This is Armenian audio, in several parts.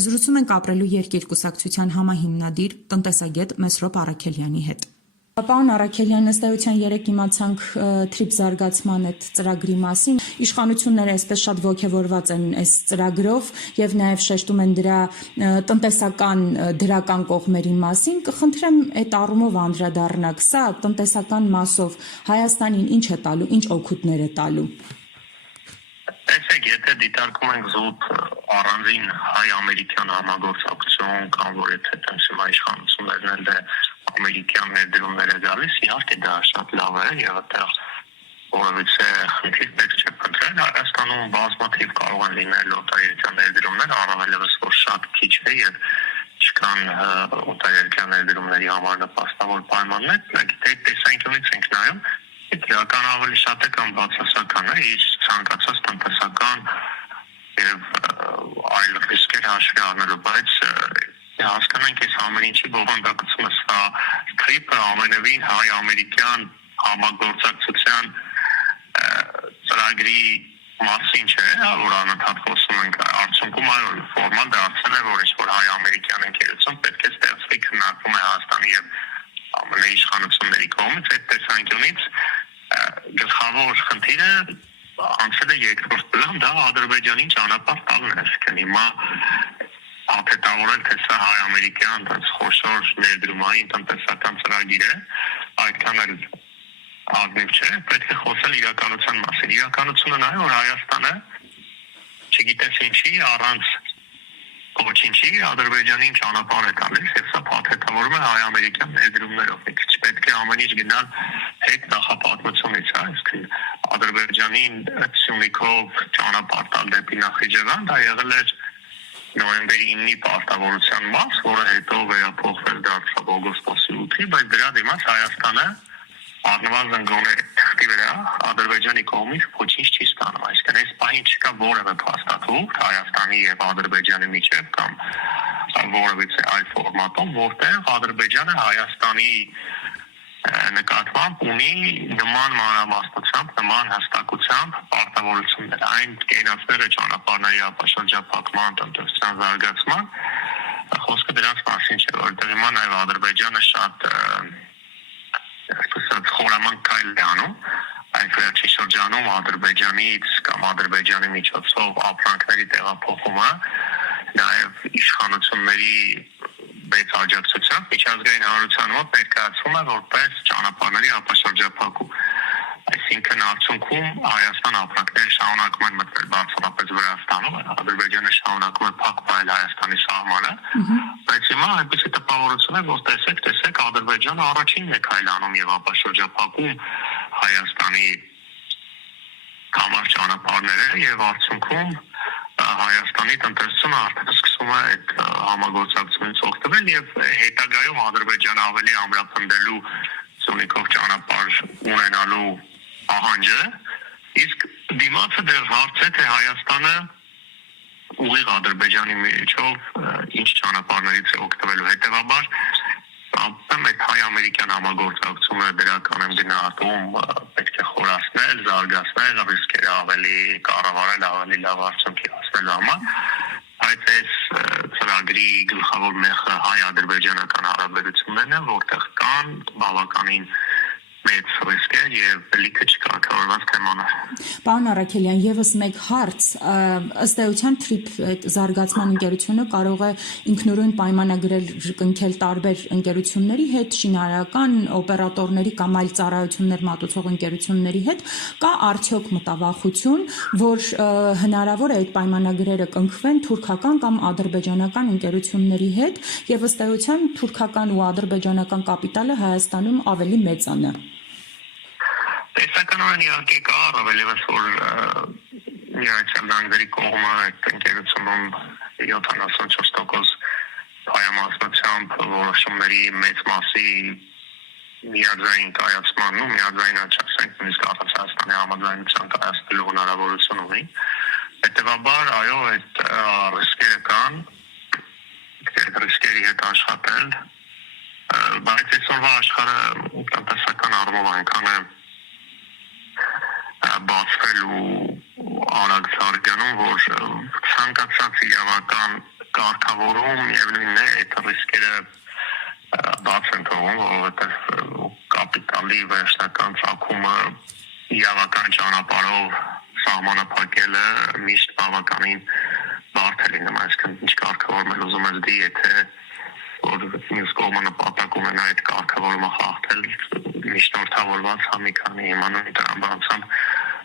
Զրուցում ենք ապրելու երկիր կուսակցության համահիմնադիր տնտեսագետ Մեսրոպ Առաքելյանի հետ։ Պարոն Առաքելյան, ըստ էության երեկ իմացանք թրիփ զարգացման այդ ծրագրի մասին։ Իշխանությունները այսպես շատ ոգևորված են այս ծրագրով եւ նաեւ շեշտում են դրա տնտեսական դրական կողմերի մասին։ Կխնդրեմ այդ առումով անդրադառնաք, սա տնտեսական մասով Հայաստանին ինչ է տալու, ինչ օգուտներ է տալու։ Տեսեք, եթե դիտարկում ենք զուտ առանձին հայ-ամերիկյան համագործակցություն կամ որ եթե տենց հիմա իշխանություններն էլ ամերիկյան ներդրումներ է գալիս, իհարկե դա շատ լավ է եւ այդտեղ որովհետեւ խնդիր պետք չէ փնտրել, Հայաստանում բազմաթիվ կարող են լինել օտարերկրյա ներդրումներ, առավելևս որ շատ քիչ է եւ չկան օտարերկրյա ներդրումների համար նպաստավոր պայմաններ, մենք այդ տեսանկյունից ենք նայում, իրական ավելի շատ է կամ բացասական է, իր ցանկացած տնտեսական եւ այլ ռիսկեր հաշվի առնելու, բայց հասկանանք այս ամեն ինչի բովանդակությունը սա թրիփը ամենևին հայ-ամերիկյան համագործակցության ծրագրի մասին չէ, որ անընդհատ խոսում ենք, արդյունքում այո ֆորմալ դարձել է, որ ինչ-որ հայ-ամերիկյան ընկերություն պետք է ստեղծվի, քննարկվում է Հայաստանի եւ ԱՄՆ իշխանությունների կողմից, այդ տեսանկյունից գլխավոր խնդիրը անցել է երկրորդ պլան, դա Ադրբեջանին ճանապարհ տալն է, այսինքն հիմա ափետավորել, թե սա հայ-ամերիկյան խոշոր ներդրումային տնտեսական ծրագիր է, այդքան էլ ազնիվ չէ, պետք է խոսել իրականության մասին։ Իրականությունը նա է, որ Հայաստանը չգիտես ինչի առանց ոչինչի Ադրբեջանին ճանապարհ է տալիս, եւ սա փաթեթավորում է հայ-ամերիկյան ներդրումներով։ Մենք չպետք է ամեն ինչ գնալ հետ նախապատմությունից, այսինքն Ադրբեջանին Սյունիքով ճանապարհ տալ դեպի Նախիջևան, դա եղել էր նոյեմբերի 9-ի պարտավորության մաս, որը հետո վերափոխվել դարձավ օգոստոսի 8-ի, բայց դրա դիմաց Հայաստանը առնվազն գոնե թղթի վրա Ադրբեջանի կողմից ոչինչ չի ստանում, այսինքն այս պահին չկա որևէ փաստաթուղթ Հայաստանի եւ Ադրբեջանի միջեւ կամ որևէ այլ ֆորմատում, որտեղ Ադրբեջանը Հայաստանի նկատմամբ ունի նման մանրամասնությամբ, նման հստակությամբ պարտավորություններ, այն կենացները ճանապարհների ապաշրջափակման, տնտեսության զարգացման, խոսքը դրանց մասին չէ, որտեղ հիմա նաեւ Ադրբեջանը շատ խորամանկ քայլ է անում, այդ վերջի շրջանում Ադրբեջանից կամ Ադրբեջանի միջոցով ապրանքների տեղափոխումը, նաև իշխանությունների մեծ աջակցությամբ միջազգային հանրության մոտ ներկայացվում է որպես ճանապարհների ապաշրջափակում։ Այսինքն արդյունքում Հայաստան ապրանքները շարունակում են մտնել բարձրապես Վրաստանում, Ադրբեջանը շարունակում է փակ պահել Հայաստանի սահմանը, բայց հիմա այնպեսի տպավորություն է, որ տեսեք Ադրբեջանը առաջինն է քայլ անում եւ ապաշրջափակում Հայաստանի համար ճանապարհները եւ արդյունքում Հայաստանի տնտեսությունը արդեն սկսում է այդ համագործակցությունից օգտվել եւ հետագայում Ադրբեջանը ավելի ամրապնդելու Սյունիքով ճանապարհ ունենալու ահանջը, իսկ դիմացը դեռ հարց է, թե Հայաստանը ուղիղ Ադրբեջանի միջով ինչ ճանապարհներից է օգտվելու, հետեւաբար ապա այդ հայ-ամերիկյան համագործակցությունը դրական եմ գնահատում, պետք է խորացնել, զարգացնել, ռիսկերը ավելի կառավարել, ավելի լավ արդյունքի հասնելու համար, այդ այս ծրագրի գլխավոր մեխը հայ-ադրբեջանական հարաբերություններն են, որտեղ կան բավականին մեծ ռիսկեր եւ լիքը չկարգավորված թեմաներ։ Պարոն Առաքելյան, եւս մեկ հարց, ըստ էության թրիփ զարգացման ընկերությունը կարող է ինքնուրույն պայմանագրեր կնքել տարբեր ընկերությունների հետ, շինարարական օպերատորների կամ այլ ծառայություններ մատուցող ընկերությունների հետ, կա արդյոք մտավախություն, որ հնարավոր է այդ պայմանագրերը կնքվեն թուրքական կամ ադրբեջանական ընկերությունների հետ եւ ըստ էության թուրքական ու ադրբեջանական կապիտալը Հայաստանում ավելի մեծանա։ Տեսականորեն իհարկե կա, առավելևս որ Միացյալ Նահանգների կողմը այդ ընկերությունում 74% պայմանությամբ որոշումների մեծ մասի միաձայն կայացման ու միաձայն չասենք նույնիսկ Հայաստանի համաձայնության կայացնելու հնարավորություն ունի։ Հետևաբար այո, այդ ռիսկերը կան, այդ ռիսկերի հետ աշխատել, բայց այսօրվա աշխարհը տնտեսական առումով այնքան է բացվել ու արագ զարգանում, որ ցանկացած իրավական կարգավորում միևնույնն է այդ ռիսկերը բաց են թողում, որովհետև կապիտալի վերջնական ծագումը իրավական ճանապարհով սահմանափակելը միշտ բավականին բարդ է լինում, այսինքն ինչ կարգավորում էլ ուզում ես դի, եթե որ մյուս կողմը նպատակ ունենա այդ կարգավորումը խախտել, միջնորդավորված հա մի քանի իմանալի տրամաբանությամբ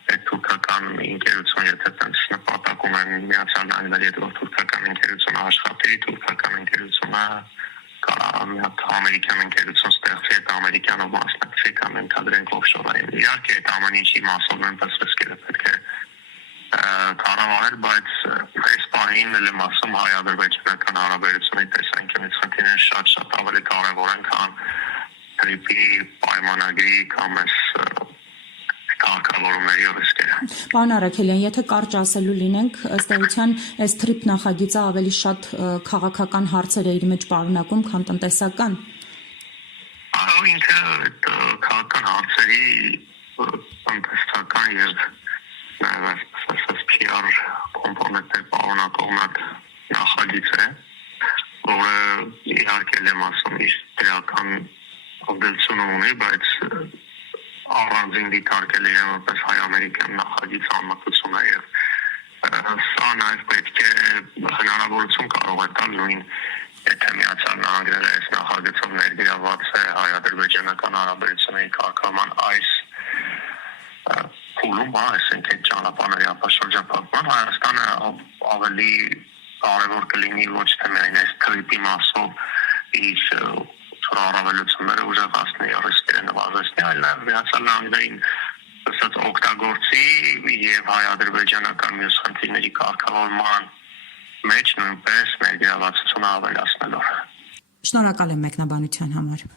այդ թուրքական ընկերությունը, եթե տենց նպատակ ունեն Միացյալ Նահանգների հետ, որ թուրքական ընկերությունը աշխատի, թուրքական ընկերությունը կարող մի հատ ամերիկյան ընկերություն ստեղծի, այդ ամերիկյանով մասնակցի կամ ընդհանրենք օֆշորային։ Իհարկե այդ ամեն ինչի մասով նույնպես ռիսկերը պետք է կառավարել, բայց այս պահին էլ եմ ասում հայ-ադրբեջանական հարաբերությունների տեսանկյունից խնդիրները շատ ավելի կարևոր են, քան թրիպի պայմանագրի կամ այս կարգավորումների ռիսկերը։ Պարոն Արաքելյան, եթե կարճ ասելու լինենք, ըստ էության այս թրիպ նախագիծը ավելի շատ քաղաքական հարցեր է իր մեջ պարունակում, քան տնտեսական։ Այո, ինքը քաղաքական հարցերի տնտեսական եւ նաեւ PR կոմպոնենտներ պարունակող նախագիծ է, որը իհարկե եմ ասում իր դրական օգտություն ունի, բայց առանձին դիտարկել է որպես հայ-ամերիկյան նախագիծ անմտություն է եւ սա նաեւ պետք է հնարավորություն կարող է տալ նույն եթե Միացյալ Նահանգները այս նախագծով ներգրավված է հայ-ադրբեջանական հարաբերությունների կարգավորման այս փուլում, այսինքն այդ ճանապարհների ապաշրջապատման Հայաստանը ավելի կարևոր կլինի ոչ թե միայն այս թրիպի մասով իր առավելությունները ուժեղացնի, ռիսկերը նվազեցնի, այլ նաև Միացյալ Նահանգներին ասած օգտագործի եւ հայ-ադրբեջանական մյուս խնդիրների կարգավորման մեջ նույնպես ներգրավվածությունը ավելացնելով։ Շնորհակալ եմ մեկնաբանության համար։